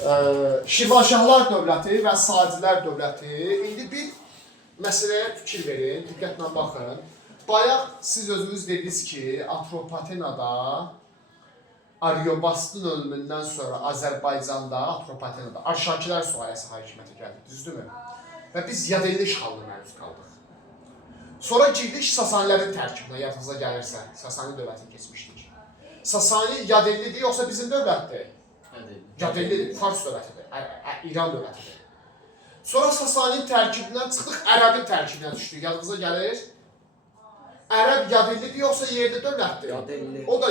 Şirvanşahlar dövləti və Sacilər dövləti. İndi bir məsələyə fikir verin, diqqətlə baxın. Bayaq siz özünüz dediniz ki, Atropatenada Aryobastın ölümündən sonra Azərbaycanda, Atropatenada Arşakilər sülaləsi hakimiyyətə gəldi, düzdürmü? Və biz yadelli işğalına məruz qaldıq. Sonra girdik Sasanilərin tərkibinə, yadınıza gəlirsə, Sasani dövlətini keçmişdik. Sasani yadellidir, yoxsa bizim dövlətdir? Yadellidir, Fars dövlətidir, İran dövlətidir. Sonra Sasaninin tərkibindən çıxdıq, Ərəbin tərkibinə düşdük, yadınıza gəlir? Ərəb yadellidir, yoxsa yerli dövlətdir? Yadelli. O da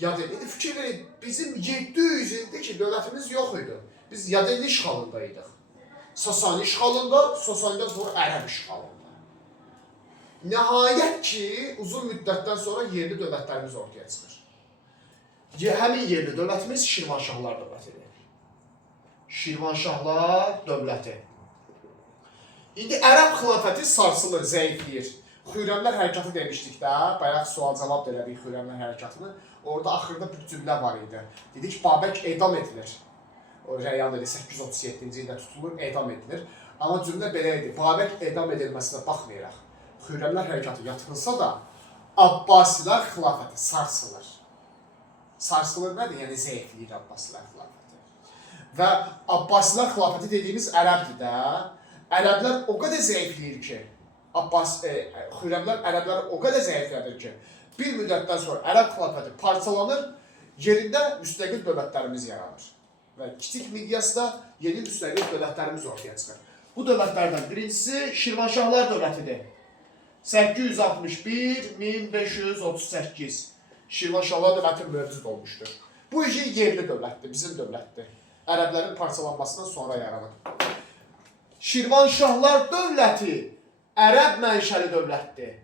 yadellidir. Fikir verin, bizim 700 ildir ki, dövlətimiz yox idi. Biz yadelli işğalındaydıq. Sasani işğalında, Sasanidən sonra Ərəb işğalında. Nəhayət ki, uzun müddətdən sonra yerli dövlətlərimiz ortaya çıxır. Həmin yerli dövlətimiz Şirvanşahlar dövlətidir. Şirvanşahlar dövləti. İndi Ərəb xilafəti sarsılır, zəifləyir. Xürrəmlər hərəkatı demişdik də, bayaq sual-cavab da elədik Xürrəmlər hərəkatını. Orada axırda bir cümlə var idi. Dedik, Babək edam edilir. O Rəyan dedi, 837-ci ildə tutulur, edam edilir. Amma cümlə belə idi, Babək edam edilməsinə baxmayaraq. Xürrəmlər hərəkatı yatırılsa da, Abbasilər xilafəti sarsılır. Sarsılır nədir? Yəni zəifləyir Abbasilər xilafəti. Və Abbasilər xilafəti dediyimiz Ərəbdir də. Ərəblər o qədər zəifləyir ki, Xürrəmlər ərəbləri o qədər zəiflədir ki, bir müddətdən sonra Ərəb xilafəti parçalanır, yerində müstəqil dövlətlərimiz yaranır. Və kiçik miqyasda yeni müstəqil dövlətlərimiz ortaya çıxır. Bu dövlətlərdən birincisi Şirvanşahlar dövlətidir. 861-1538 Şirvanşahlar dövləti mövcud olmuşdur. Bu yerli dövlətdir, bizim dövlətdir. Ərəblərin parçalanmasından sonra yaranır. Şirvanşahlar dövləti Ərəb mənşəli dövlətdir.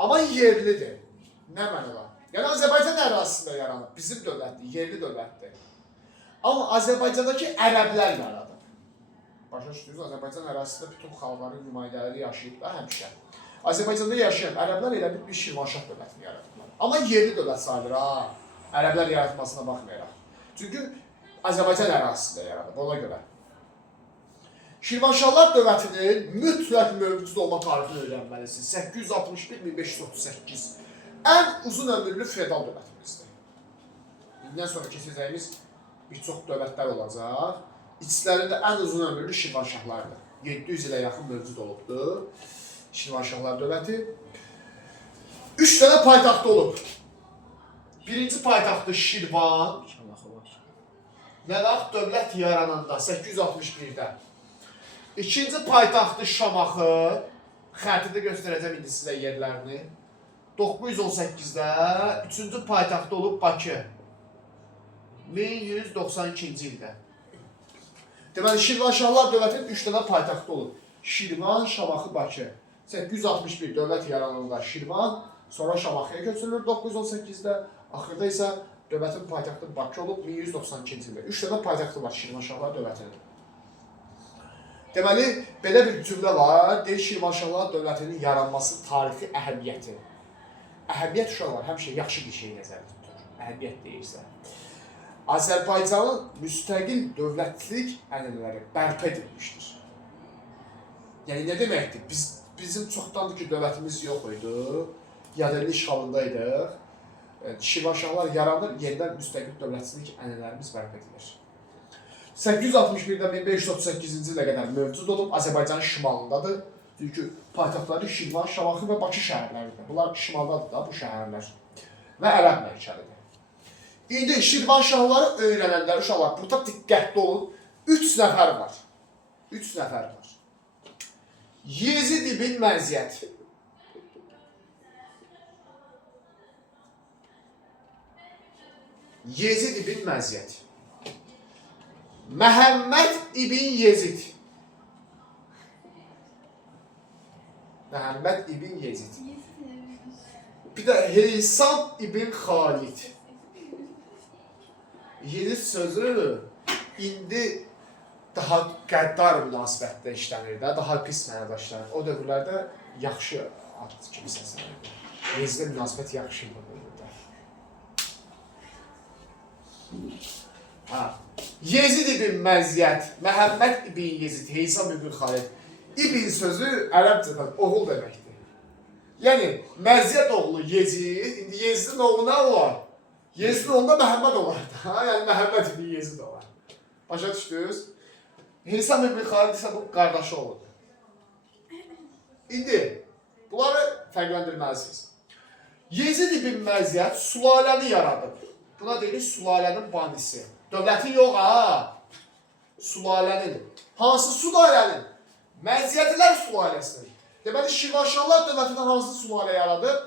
Amma yerlidir. Nə mənada? Yəni Azərbaycan ərazisində yaranıb, bizim dövlətdir, yerli dövlətdir. Amma Azərbaycandakı ərəblər yaradıb. Başa düşdünüz, Azərbaycan ərazisində bütün xalqların nümayəndələri yaşayıb da həmişə. Azərbaycanda yaşayan ərəblər elə bir Şirvanşah dövlətini yaradıblar. Amma yerli dövlət sayılır ha, ərəblər yaratmasına baxmayaraq. Çünki Azərbaycan ərazisində yaradıb, ona görə. Şirvanşahlar dövlətinin mütləq mövcud olma tarixini öyrənməlisiniz. 861-1538 ən uzun ömürlü feodal dövlətimizdir. Bundan sonra keçəcəyimiz bir çox dövlətlər olacaq. İçlərində ən uzun ömürlü Şirvanşahlardır. 700 ilə yaxın mövcud olubdur. Şirvanşahlar dövləti. 3 dənə paytaxtı olub. Birinci paytaxtı Şirvan. Nə vaxt dövlət yarananda 861-də. İkinci paytaxtı Şamaxı. Xərtidə göstərəcəm indi sizə yerlərini. 918-də. Üçüncü paytaxtı olub Bakı. 1192-ci ildə. Deməli, Şirvanşahlar dövlətinin 3 dənə paytaxtı olub. Şirvan, Şamaxı, Bakı. 861 dövlət yarananda Şirvan, sonra Şamaxıya köçülür 918-də. Axırda isə dövlətin paytaxtı Bakı olub 1192-ci ildə. 3 dənə paytaxtı var Şirvanşahlar dövlətinin. Deməli, belə bir cümlə var, deyir Şirvanşahlar dövlətinin yaranması tarixi əhəmiyyəti. Əhəmiyyət uşaqlar həmişə yaxşı bir şey nəzərdə tutur, əhəmiyyət deyirsə. Azərbaycanın müstəqil dövlətçilik ənənələri bərpa edilmişdir. Yəni, nə deməkdir? Bizim çoxdandır ki, dövlətimiz yox idi, yadelli işğalındaydıq. Şirvanşahlar yaranır, yenidən müstəqil dövlətçilik ənənələrimiz bərpa edilir. 861-dən 1538-ci ilə qədər mövcud olub, Azərbaycanın şimalındadır. Çünki paytaxtları Şirvan, Şamaxı və Bakı şəhərləridir. Bunlar şimaldadır da bu şəhərlər və Ərəb mənşəlidir. İndi Şirvanşahları öyrənənlər, uşaqlar, burada diqqətli olun, 3 nəfər var. 3 nəfər var. Yezid ibn Məziyyət. Yezid ibn Məziyyət. Məhəmməd ibn Yezid. Məhəmməd ibn Yezid. Bir də Heysam ibn Xalid. Yezid sözü indi daha qəddar münasibətdə işlənir də, daha pis mənada işlənir. O dövrlərdə yaxşı ad kimi səslənirdi. Yezidə münasibət yaxşı idi. Ha. Yezid ibn Məziyyət, Məhəmməd ibn Yezid, Heysam ibn Xalid. İbn sözü ərəbcədən oğul deməkdir. Yəni, Məziyyət oğlu Yezid, indi Yezidin oğlu nə olar? Yezidin oğlunda Məhəmməd olar. Yəni, Məhəmməd ibn Yezid olar. Başa düşdünüz? Heysam ibn Xalid isə bu qardaşı oğludur. İndi, bunları fərqləndirməlisiniz. Yezid ibn Məziyyət sülaləni yaradıb. Buna deyilir sülalənin banisi. Dövlətin yox ha. Sülalənin. Hansı sülalənin? Məziyyətlər sülaləsinin. Deməli, Şirvanşahlar dövlətindən hansı sülalə yaradıb?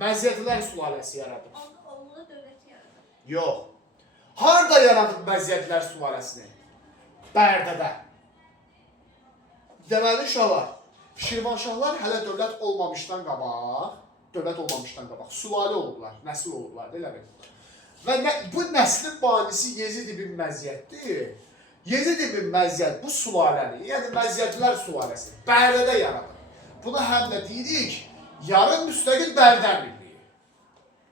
Məziyyətlər sülaləsi yaradıb. Oğlu dövləti yaradıb. Yox. Harada yaradıb Məziyyətlər sülaləsini? Bərdədə. Deməli, uşaqlar, Şirvanşahlar hələ dövlət olmamışdan qabaq, sülalə olublar, nəsil olublar, elə bil. Və bu nəslin banisi Yezid ibn Məziyyətdir. Yezid ibn Məziyyət bu sülaləni, yəni Məziyyətlər sülaləsi Bərdədə yaradıb. Buna həm də deyirik, yarım müstəqil Bərdə Əmirliyi.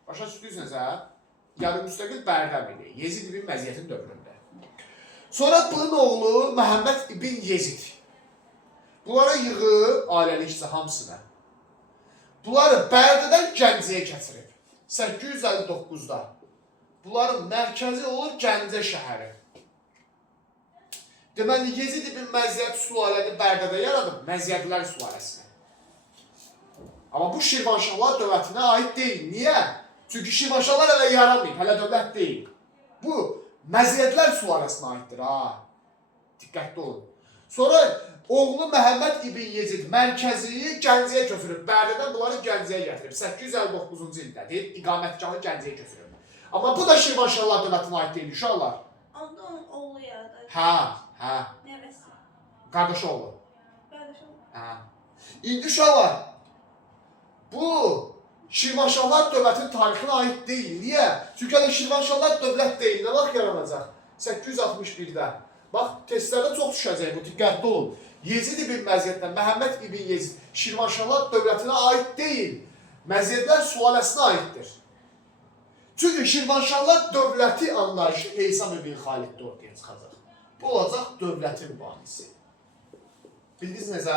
Başa düşdünüz hə? Yarım müstəqil Bərdə Əmirliyi, Yezid ibn Məziyyətin dövründə. Sonra bunun oğlu Məhəmməd ibn Yezid. Bunlara yığı ailəlikcə hamısına. Bunları Bərdədən Gəncəyə keçirib. 859-da. Bunların mərkəzi olur Gəncə şəhəri. Deməli, Yezid ibn Məziyyət sülaləni Bərdədə yaradıb, Məziyyətlər sülaləsini. Amma bu Şirvanşahlar dövlətinə aid deyil. Niyə? Çünki Şirvanşahlar hələ yaramayıb, hələ dövlət deyil. Bu, Məziyyətlər sülaləsinə aiddir ha. Diqqətli olun. Sonra oğlu Məhəmməd ibn Yezid mərkəziyi Gəncəyə köçürüb. Bərdədən bunları Gəncəyə gətirib. 859-cu ildədir, iqamətgahı Gəncəyə köçürüb. Amma bu da Şirvanşahlar dövlətinə aid deyil, uşaqlar. Onda onun oğlu yaradır. Hə. Nəvəsi. Qardaşı oğlu. Qardaşı oğlu. Hə. İndi uşaqlar, bu Şirvanşahlar dövlətin tarixinə aid deyil. Niyə? Çünki hələ Şirvanşahlar dövlət deyil. Nə vaxt yaranacaq? 861-də. Bax, testlərdə çox düşəcək bu, diqqətli olun. Yezid ibn Məziyyətdən Məhəmməd ibn Yezid Şirvanşahlar dövlətinə aid deyil. Məziyyətlər sülaləsinə aiddir. Çünki Şirvanşahlar dövləti anlayışı Heysam ibn Xaliddə ortaya çıxacaq. Bu olacaq dövlətin banisi. Bildiniz necə?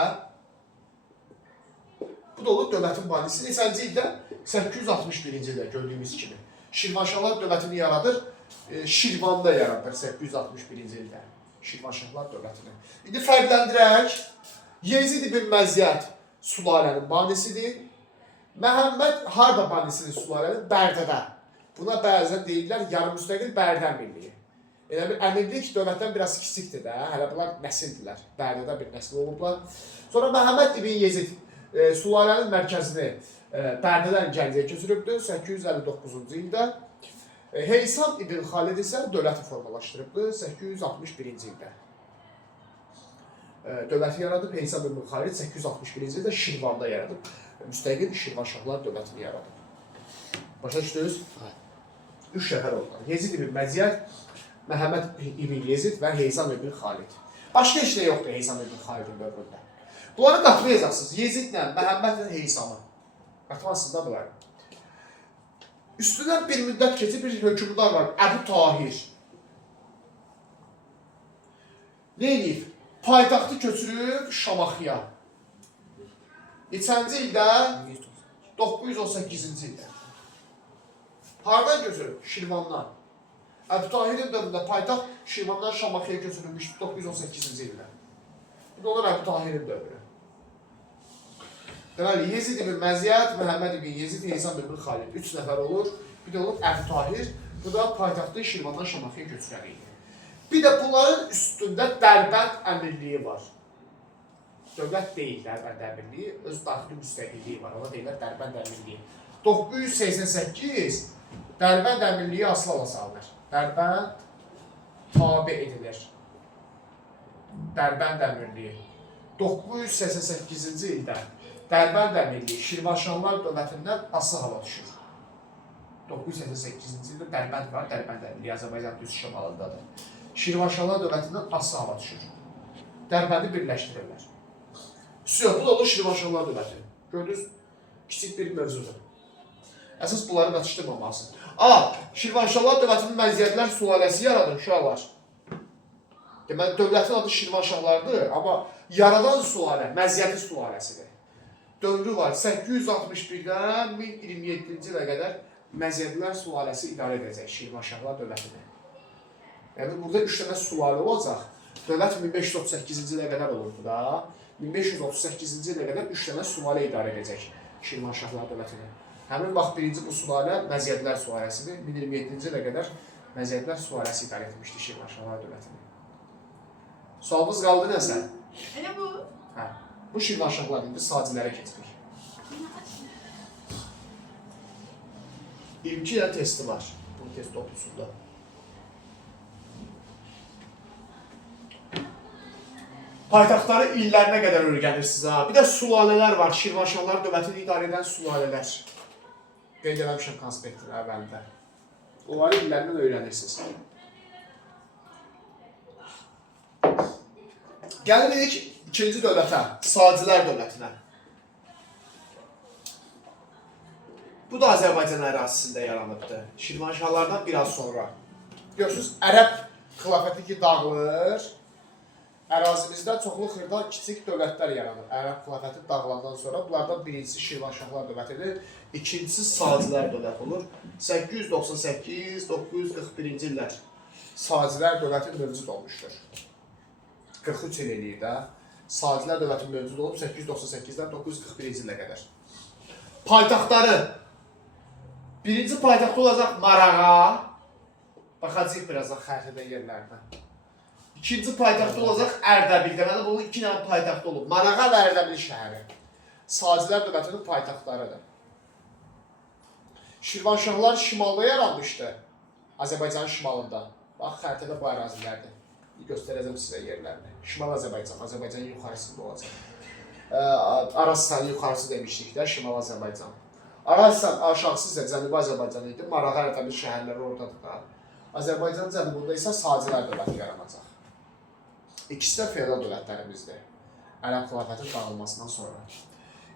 Bu da olur dövlətin banisi. Neçənci ildə? 861-ci ildə gördüyümüz kimi. Şirvanşahlar dövlətini yaradır. Şirvanda yaradır 861-ci ildə. Şirvanşahlar dövlətini. İndi fərqləndirək. Yezid ibn Məziyyət sülalənin banisidir. Məhəmməd harda banisidir sülalənin? Bərdədə. Buna bəzən deyirlər yarım müstəqil Bərdə Əmirliyi. Elə bir əmirlik dövlətdən biraz kiçikdir də. Hələ bunlar nəsildirlər. Bərdədə bir nəsil olublar. Sonra Məhəmməd ibn Yezid sülalənin mərkəzini Bərdədən Gəncəyə köçürübdür 859-cu ildə. Heysam ibn Xalid isə dövləti formalaşdırıbdır 861-ci ildə. Dövləti yaradıb, Heysam ibn Xalid 861-ci ildə Şirvanda yaradıb. Müstəqil Şirvanşahlar dövlətini yaradıb. Başa düşdünüz? 3 şəhər oldular. Yezid ibn Məziyyət, Məhəmməd ibn Yezid və Heysam ibn Xalid. Başqa heç nə yoxdur Heysam ibn Xalidin dövründə. Bunları qatmayacaqsınız. Yezidlə, Məhəmmədlə Heysamı. Qatmazsınız da bunları. Üstündən bir müddət keçib bir hökümdar var, Əbu Tahir. Ne edib? Paytaxtı köçürüb Şamaxıya. Neçənci ildə? 918-ci ildə. Hardan köçürüb? Şirvandan. Əbu Tahirin dövründə paytaxt Şirvandan Şamaxıya köçürülmüş 918-ci ildə. Bu da olur Əbu Tahirin dövrü. Deməli, Yezid ibn Məziyyət, Məhəmməd ibn Yezid, Heysam ibn Xalid. 3 nəfər olur. Bir də olur Əbu Tahir. Bu da paytaxtı Şirvandan Şamaxıya köçürəli idi. Bir də bunların üstündə Dərbənd Əmirliyi var. Dövlət deyil Dərbənd Əmirliyi, öz daxili müstəqilliyi var. Ona deyirlər Dərbənd Əmirliyi. 988 Dərbənd Əmirliyi asılı salınır. Dərbənd tabe edilir. Dərbənd Əmirliyi. 988-ci ildə Dərbənd Əmirliyi Şirvanşahlar dövlətindən asılı hala düşür. 988-ci ildə Dərbənd var, Dərbənd Əmirliyi Azərbaycan düz şəmalındadır. Şirvanşahlar dövlətindən asılı hala düşür. Dərbəndi birləşdirirlər. Bu da olur Şirvanşahlar dövləti. Gördünüz, kiçik bir mövzudur. Əsas bunları qatışdırmamalısın. Şirvanşahlar dövlətinin Məziyyətlər sülaləsi yaradır uşaqlar. Deməli, dövlətin adı Şirvanşahlardır, amma yaradan sülalə, Məziyyəti sülaləsidir. Dövrü var 861-dən 1027-ci ilə qədər Məziyyətlər sülaləsi idarə edəcək Şirvanşahlar dövlətini. Yəni, burada 3 dənə sülalə olacaq. Dövlət 1538-ci ilə qədər olurdu da. 1538-ci ilə qədər 3 dənə sülalə idarə edəcək Şirvanşahlar dövlətini. Həmin vaxt birinci bu sülalə Məziyyətlər sülaləsidir. 1027-ci ilə qədər Məziyyətlər sülaləsi idarə etmişdi Şirvanşahlar dövlətini. Sualımız qaldı nəsə? Elə bu. Hə. Bu Şirvanşahlar indi Sacilərə keçirik. 22 dənə testi var bu test toplusunda. Paytaxtları illərinə qədər öyrənirsiniz ha. Bir də sülalələr var. Şirvanşahlar dövlətini idarə edən sülalələr. Qeyd eləmişəm konspektin əvvəlində. Onları illərindən öyrənirsiniz. Gəlirik ikinci dövlətə, Sacilər dövlətinə. Bu da Azərbaycan ərazisində yaranıbdır. Şirvanşahlardan biraz sonra. Görürsünüz, Ərəb xilafəti ki dağılır. Ərazimizdə çoxlu xırda kiçik dövlətlər yaranır. Ərəb xilafəti dağılandan sonra bunlardan birincisi Şirvanşahlar dövlətidir. İkincisi Sacilər dövləti olur. 898-941-ci illər Sacilər dövləti mövcud olmuşdur. 43 il eləyir də. Sacilər dövləti mövcud olub 898-dən 941-ci ilə qədər. Paytaxtları. Birinci paytaxtı olacaq Marağa. Baxacaq birazdan xəritədə yerlərinə. İkinci paytaxtı olacaq Ərdəbil. Deməli, bunun 2 dənə paytaxtı olub. Marağa və Ərdəbil şəhəri. Sacilər dövlətinin paytaxtlarıdır. Şirvanşahlar şimalda yaranmışdı. Azərbaycanın şimalında. Bax, xəritədə bu ərazilərdir. Göstərəcəm sizə yerlərini. Şimal Azərbaycan, Azərbaycanın yuxarısında olacaq. Arasistan yuxarısı demişdik də, Şimal Azərbaycan. Arasistan aşağısı isə Cənubi Azərbaycan idi. Marağa Ərdəbil şəhərləri oradadır da. Azərbaycanın cənubunda isə Sacilər dövləti yaranacaq. İkisi də feodal dövlətlərimizdir. Ərəb xilafətin dağılmasından sonra.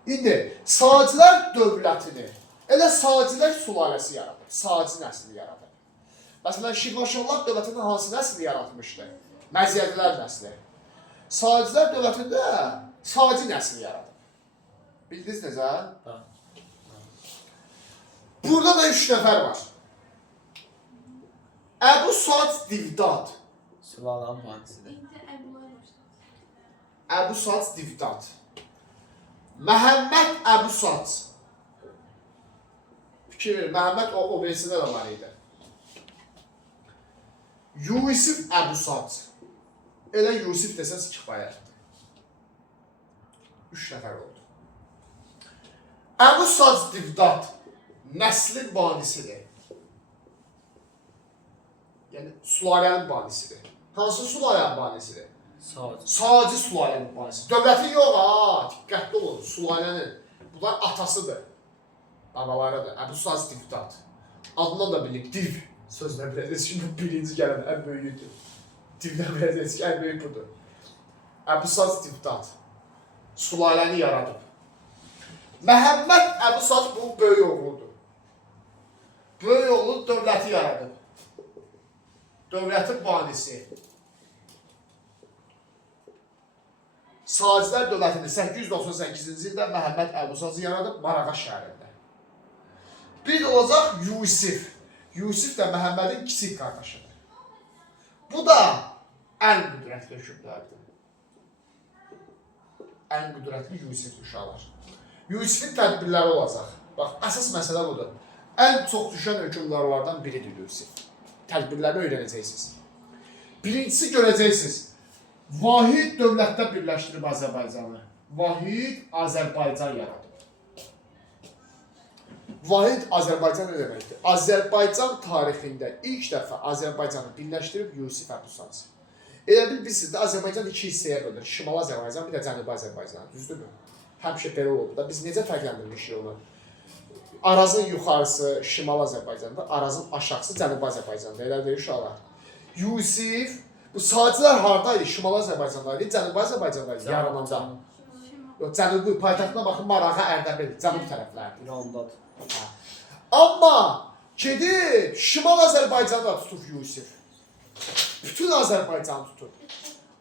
İndi Sacilər dövlətini elə Sacilər sülaləsi yaradıb. Saci nəsli yaradıb. Məsələn, Şirvanşahlar dövlətinin hansı nəsli yaratmışdı? Məziyyətlər nəsli. Sacilər dövlətində Saci nəsli yaradıb. Bildiniz necə? Burada da 3 nəfər var. Əbu Sac Divdad. Sülalanın mühendisidir. İndi Əbulay başladı. Əbu Sac Divdad. Məhəmməd Əbu Sac. Fikir verin, Məhəmməd o birisində də var idi. Yusif Əbu Sac. Elə Yusif desəz kifayətdir. 3 nəfər oldu. Əbu Sac Divdad nəslin banisidir. Yəni, sülalənin banisidir. Hansı sülalənin banisidir? Saci sülalənin banisidir. Dövlətin yox, ha, diqqətli olun, sülalənin. Bunlar atasıdır. Babalarıdır. Əbu Sac Divdad. Adından da bilinir, div. Sözlə biləcəyiz ki, bu birinci gələn ən böyüdür. Divdən biləcəyiz ki, ən böyük budur. Əbu Sac Divdad sülaləni yaradıb. Məhəmməd Əbu Sac bunun böyük oğludur. Böyük oğlu dövləti yaradıb. Dövlətin banisi. Sacilər dövlətini 898-ci ildə Məhəmməd Əbu Sacı yaradıb Marağa şəhərində. Bir də olacaq Yusif. Yusif də Məhəmmədin kiçik qardaşıdır. Bu da ən qüdrətli hökmdardır. Ən qüdrətli Yusif uşaqlar. Yusifin tədbirləri olacaq. Bax, əsas məsələ budur. Ən çox düşən hökmdarlardan biridir Yusif. Tədbirlərini öyrənəcəksiniz. Birincisi görəcəksiniz. Vahid dövlətdə birləşdirib Azərbaycanı. Vahid Azərbaycan yaradıb. Vahid Azərbaycan nə deməkdir? Azərbaycan tarixində ilk dəfə Azərbaycanı birləşdirib Yusif Əbu Sac. Elə bil bilirsiniz də Azərbaycan 2 hissəyə bölünür. Şimal Azərbaycan, bir də Cənubi Azərbaycan. Düzdürmü? Həmişə belə oldu da. Biz necə fərqləndirmişik onu? Arazın yuxarısı Şimal Azərbaycanda, Arazın aşağısı Cənubi Azərbaycanda. Elə deyir uşaqlar. Yusif, bu Sacilər haradaydı? Şimal Azərbaycandaydı, Cənubi Azərbaycandaydı yarananda. Cənubi paytaxtına baxın, Marağa, Ərdəbil, cənub tərəflərdir. İrandadır. Amma gedib Şimal Azərbaycanda tutub Yusif. Bütün Azərbaycanı tutub.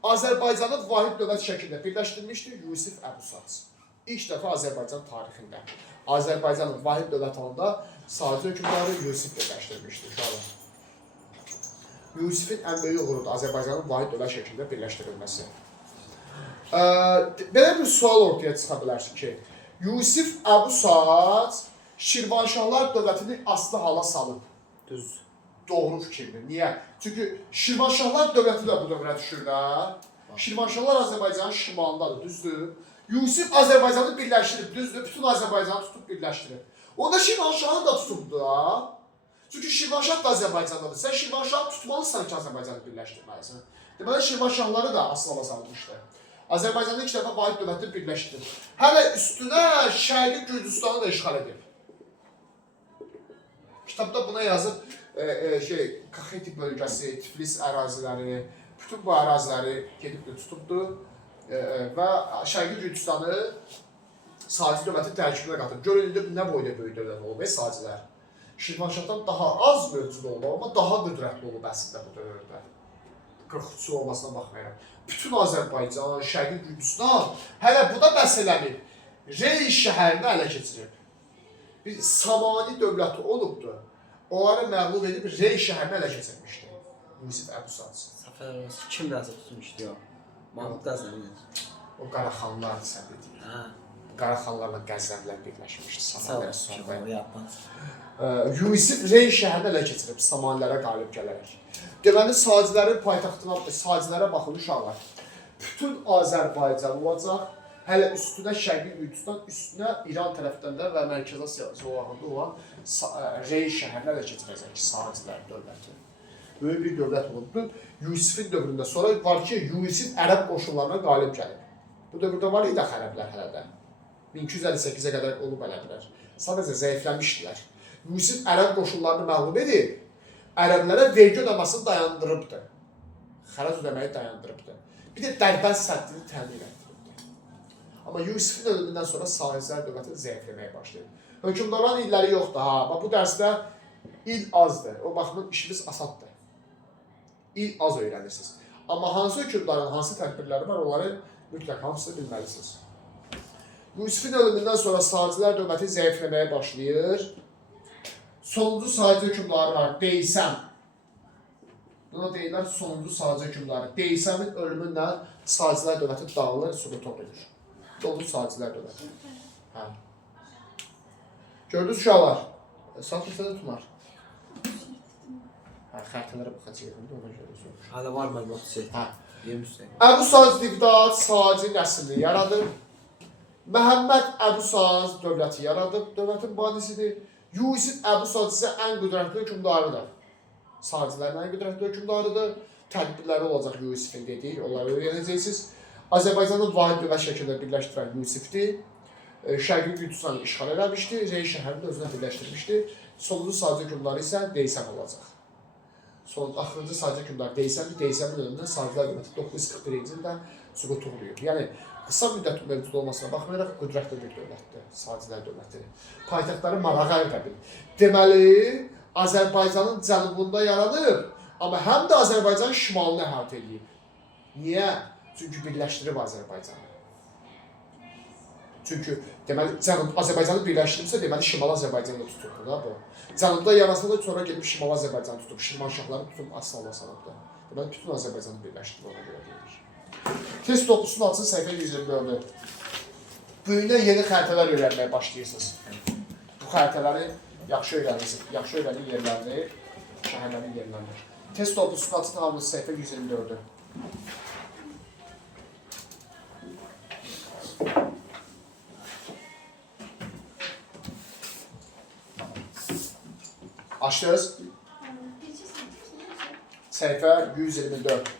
Azərbaycanı vahid dövlət şəklində birləşdirmişdir Yusif Əbusac. İlk dəfə Azərbaycan tarixində. Azərbaycanın vahid dövlət halında sadəcə hökmdarı Yusif birləşdirmişdir. Uşaqlar. Yusifin ən böyük uğurudur Azərbaycanın vahid dövlət şəklində birləşdirilməsi. Belə bir sual ortaya çıxa bilər ki, Yusif Əbusac Şirvanşahlar dövlətini aslı hala salıb. Düz. Doğru fikirdir. Niyə? Çünki Şirvanşahlar dövləti də bu dövrə düşür də. Şirvanşahlar Azərbaycanın şimalındadır, düzdür. Yusif Azərbaycanı birləşdirib, düzdür. Bütün Azərbaycanı tutub birləşdirib. O da Şirvanşahı da tutubdu da. Çünki Şirvanşah da Azərbaycandadır. Sən Şirvanşahı tutmalısan ki, Azərbaycanı birləşdirməlisən. Deməli, Şirvanşahları da asıla salmışdı. Azərbaycanın ilk dəfə vahid dövlətini birləşdirib. Hələ üstünə Şərqi Gürcüstanı da işğal edib. Kitabda buna yazıb, Kaxeti bölgəsi, Tiflis əraziləri, bütün bu əraziləri gedib tutubdu və Şərqi Gürcüstanı Saci dövləti tərkibinə qatıb. Görün, indi nə boyda böyük dövlət olub, Sacilər. Şirvanşahdan daha az mövcud oldu, amma daha qüdrətli olub əslində bu dövrdə. 43 olmasına baxmayaraq. Bütün Azərbaycan, Şərqi Gürcüstan hələ bu da bəs eləmir. Rey şəhərini ələ keçirib. Bir Samani dövləti olubdur. Onları məğlub edib Rey şəhərini ələ keçirmişdi. Yusif Əbusac. Səfər arası kim nəzə tutmuşdu ya? Mahmud Qəzənli. O Qaraxanlardır sən dediyin. Hə. Qaraxanlarla Qəzənlər birləşmişdi. Samanilər sonra. Yusif Rey şəhərini ələ keçirib Samanilərə qalib gələrək. Deməli, Sacilərin paytaxtına, Sacilərə baxın uşaqlar. Bütün Azərbaycan olacaq. Hələ üstünə Şərqi Gürcüstan, üstünə İran tərəfdən də və Mərkəzi Asiya zolağında olan Rey şəhərini ələ keçirəcək Sacilər dövləti. Böyük bir dövlət olubdur. Yusifin dövründə sonra var ki, Yusif ərəb qoşunlarına qalib gəlib. Bu dövrdə var idi ərəblər hələ də. 1258-ə qədər olub ərəblər. Sadəcə zəifləmişdilər. Yusif ərəb qoşunlarını məğlub edib, ərəblərə vergi ödəməsini dayandırıbdı. Xərac ödəməyi dayandırıbdı. Bir də Dərbənd səddini təmin etdiribdi. Amma Yusifin ölümündən sonra Sacilər dövləti zəifləməyə başlayıb. Hökmdarların illəri yoxdur ha. Bu dərsdə il azdır. O baxımdan işimiz asaddır. İl az öyrənirsiniz. Amma hansı hökmdarın hansı tədbirləri var, onları mütləq hamısını bilməlisiniz. Yusifin ölümündən sonra Sacilər dövləti zəifləməyə başlayır. Sonuncu Saci hökmdarı var, Deysəm. Buna deyirlər sonuncu Saci hökmdarı. Deysəmin ölümündən Sacilər dövləti dağılır, süqut olur. Sonuncu Sacilər dövləti. Hə. Gördünüz uşaqlar? Satırsa da tutar. Hə, xərtələrə baxacaq, ona görə sormuş. Hələ var məlumat şey. Hə. Yemişsən. Əbusac Divdat Saci nəslini yaradıb. Məhəmməd Əbusac dövləti yaradıb, dövlətin banisidir. Yusif Əbusac isə ən qüdrətli hökmdarıdır. Sacilərin ən qüdrətli hökmdarıdır. Tədbirləri olacaq Yusifin dedik, onları öyrənəcəksiniz. Azərbaycanı vahid dövlət şəklində birləşdirən Yusifdir. Şərqi Gürcüstanı işğal eləmişdir, Rey şəhərini özünə birləşdirmişdir. Sonuncu Saci hökmdarı isə Deysəm olacaq. Axırıncı Saci hökmdarı Deysəmdir. Deysəmin önündən Sacilər dövləti 941-ci ildə süqut uğrayıb. Yəni, qısa müddət mövcud olmasına baxmayaraq qüdrətli bir dövlətdir, Sacilər dövləti. Paytaxtları Marağa Ərəbil. Deməli, Azərbaycanın cənubunda yaranıb, amma həm də Azərbaycanın şimalını əhatə edib. Niyə? Çünki birləşdirib Azərbaycanı. Çünki deməli, Azərbaycanı birləşdiribsə, deməli, Şimal Azərbaycanı tutubdur da bu. Cənubda yaransa da sonra gedib Şimal Azərbaycanı tutub, Şirvanşahları tutub asla salıbdır. Deməli, bütün Azərbaycanı birləşdirib ona görə deyilir. Test topusunun açın səhifə 124-ü. Böyündən yeni xəritələr öyrənməyə başlayırsınız. Bu xəritələri yaxşı öyrənirsiniz. Yaxşı öyrənin yerlərini, şəhərlərin yerlərini. Test topusunun açın hamınız səhifə 124-ü. Açdınız. Səhifə 124.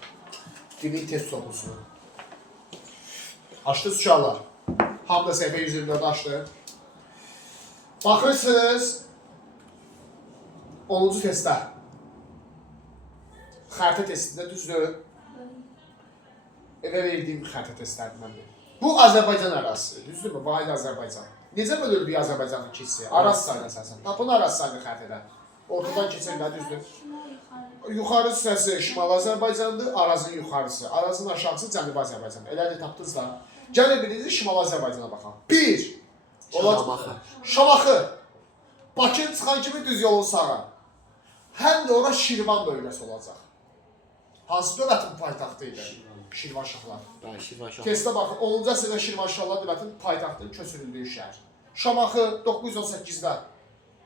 Dinin test toplusunu. Açdınız uşaqlar. Hamı da səhifə 124 açdı. Baxırsınız 10-cu testdə. Xəritə testində düzdür. Evə verdiyim xəritə testlərdəndir. Bu Azərbaycan ərazisi, düzdürmü? Vahid Azərbaycan. Necə bölür bir Azərbaycanın keçisi? Araz sayına əsasən. Tapın araz sayını xəritədə. Ortadan keçir nə düzdür? Yuxarı hissəsi Şimali Azərbaycandır, Arazın yuxarısı. Arazın aşağısı Cənubi Azərbaycan. Elədir, tapdınız da. Gəlin biriniz Şimali Azərbaycana baxaq. 1. Şamaxı. Şamaxı. Bakıya çıxan kimi düz yolun sağa. Həm də ora Şirvan bölgəsi olacaq. Hansı dövlətin paytaxtı idi? Şirvanşahlar. Bəli, Şirvanşah. Testə baxın, 10-cu əsrdə Şirvanşahlar dövlətin paytaxtının köçürüldüyü şəhər. Şamaxı 918-də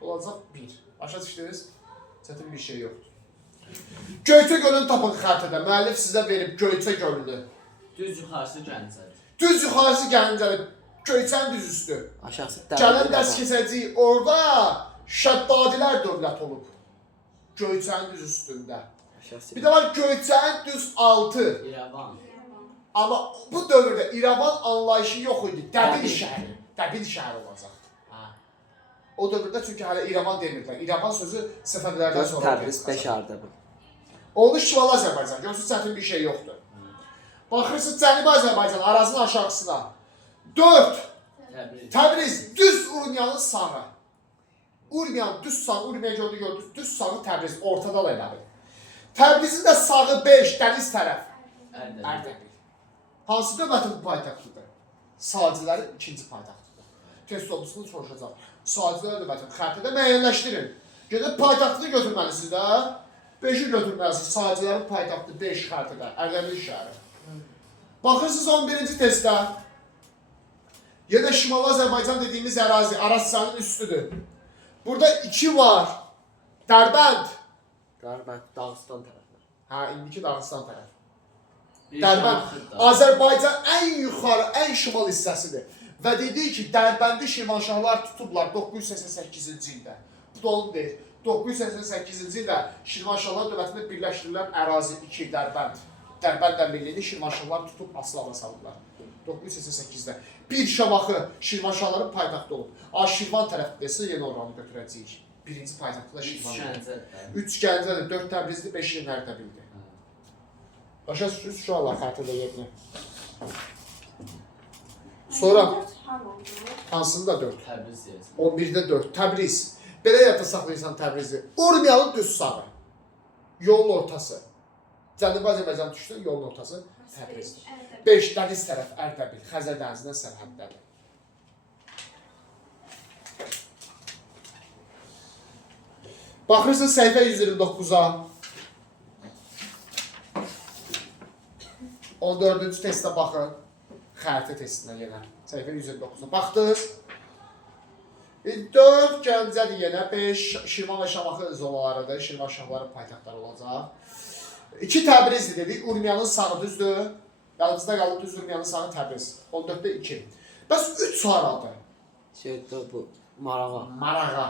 olacaq 1. Başa düşdünüz? Çətin bir şey yoxdur. Göyçə gölünü tapın xəritədə. Müəllif sizə verib Göyçə gölünü. Düz yuxarısı Gəncədir. Düz yuxarısı Gəncədir. Göyçənin düz üstü. Aşağısı Gələn dərs keçəcəyik. Orada Şəddadilər dövlət olub. Göyçənin düz üstündə. Aşağısı. Bir də var Göyçənin düz altı. İrəvan. Amma bu dövrdə İrəvan anlayışı yox idi. Dəbil şəhəri. Dəbil şəhəri olacaq. O dövrdə çünki hələ İrəvan demirdilər. İrəvan sözü Səfəvilərdən sonra. Təbriz 5 Ardabil. Oldu Şimali Azərbaycan. Görürsünüz çətin bir şey yoxdur. Baxırsınız Cənubi Azərbaycan Arazın aşağısına. 4. Təbriz. Təbriz düz Urmiyanın sağı. Urmiyan düz sağ, Urmiya gördünüz, düz sağı Təbriz ortada elədir. Təbrizin də sağı 5 dəniz tərəf. Ərdəbil. Hansı dövlətin paytaxtıdır? Sadilərin ikinci paytaxtıdır. Test olunusunu soruşacaq. Sadilər dövlətin xəritədə müəyyənləşdirin. Gedib paytaxtını götürməlisiniz də. 5-i götürməlisiniz. Sadilərin paytaxtı 5 xəritədə. Ərdəbil şəhəri. Baxırsınız 11-ci testdə. Yenə Şimali Azərbaycan dediyimiz ərazi Arazçanın üstüdür. Burada 2 var. Dərbənd. Dərbənd, Dağıstan tərəflər. Hə, indiki Dağıstan tərəf. Bir Dərbənd Şamaxıdır. Azərbaycan ən yuxarı, ən şimal hissəsidir. Və dedik ki, Dərbəndi Şirvanşahlar tutublar 988-ci ildə. Bu da onu deyir. 988-ci ildə Şirvanşahlar dövlətində birləşdirilən ərazi 2 Dərbənd. Dərbənd əmirliyini Şirvanşahlar tutub aslava salıblar. 988-də. Bir Şamaxı Şirvanşahların paytaxtı olub. Şirvan tərəfdəsə yenə oranı götürəcəyik. Birinci paytaxtı da Üç Şirvanşahlar. Gəncədir. 3 Gəncədir, 4 Təbrizli, 5 Ərdəbildir. Başa düşürsünüz şu Allah xəritədə yerini. Sonra hansında 4? Təbriz deyəsən. 11-də 4. Təbriz. Belə yadda saxlayırsan Təbrizi. Urmiyanın düz sağı. Yolun ortası. Cənubi Azərbaycan düşdü, yolun ortası Təbrizdir. 5 dəniz tərəf Ərdəbil, Xəzər dənizindən sərhəddədir. Baxırsınız səhifə 129-a. 14-cü testə baxın. Xəritə testinə yenə. Səhifə 129-a. Baxdınız. 4 Gəncədir yenə. 5 Şirvan və Şamaxı zolalarıdır. Şirvanşahların paytaxtları olacaq. 2 Təbrizdir dedik. Urmiyanın sağı düzdür. Yalnızda qalıb düz Urmiyanın sağı Təbriz. 14-də 2. Bəs 3 haradır? Şeydə bu Marağa. Marağa.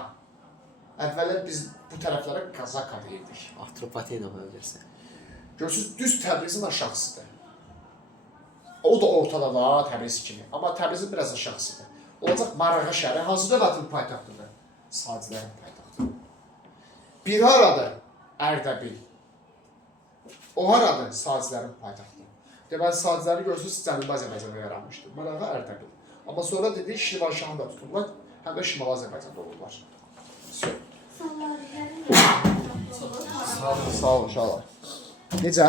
Əvvəllər biz bu tərəflərə Qazaka deyirdik. Atropatena bölgəsi. Görürsünüz, düz Təbrizin aşağısıdır. O da ortada da Təbriz kimi. Amma Təbrizin biraz aşağısıdır. Olacaq Marağa şəhəri. Hansı dövlətin paytaxtıdır? Sadilərin paytaxtı. Bir haradır? Ərdəbil. O haradır? Sadilərin paytaxtı. Deməli, sadiləri görürsünüz, Cənubi Azərbaycanda yaranmışdır. Marağa Ərdəbil. Amma sonra dedik, Şirvanşahını da tutublar, həm də Şimali Azərbaycanda olurlar. Sağ olun, uşaqlar. Necə?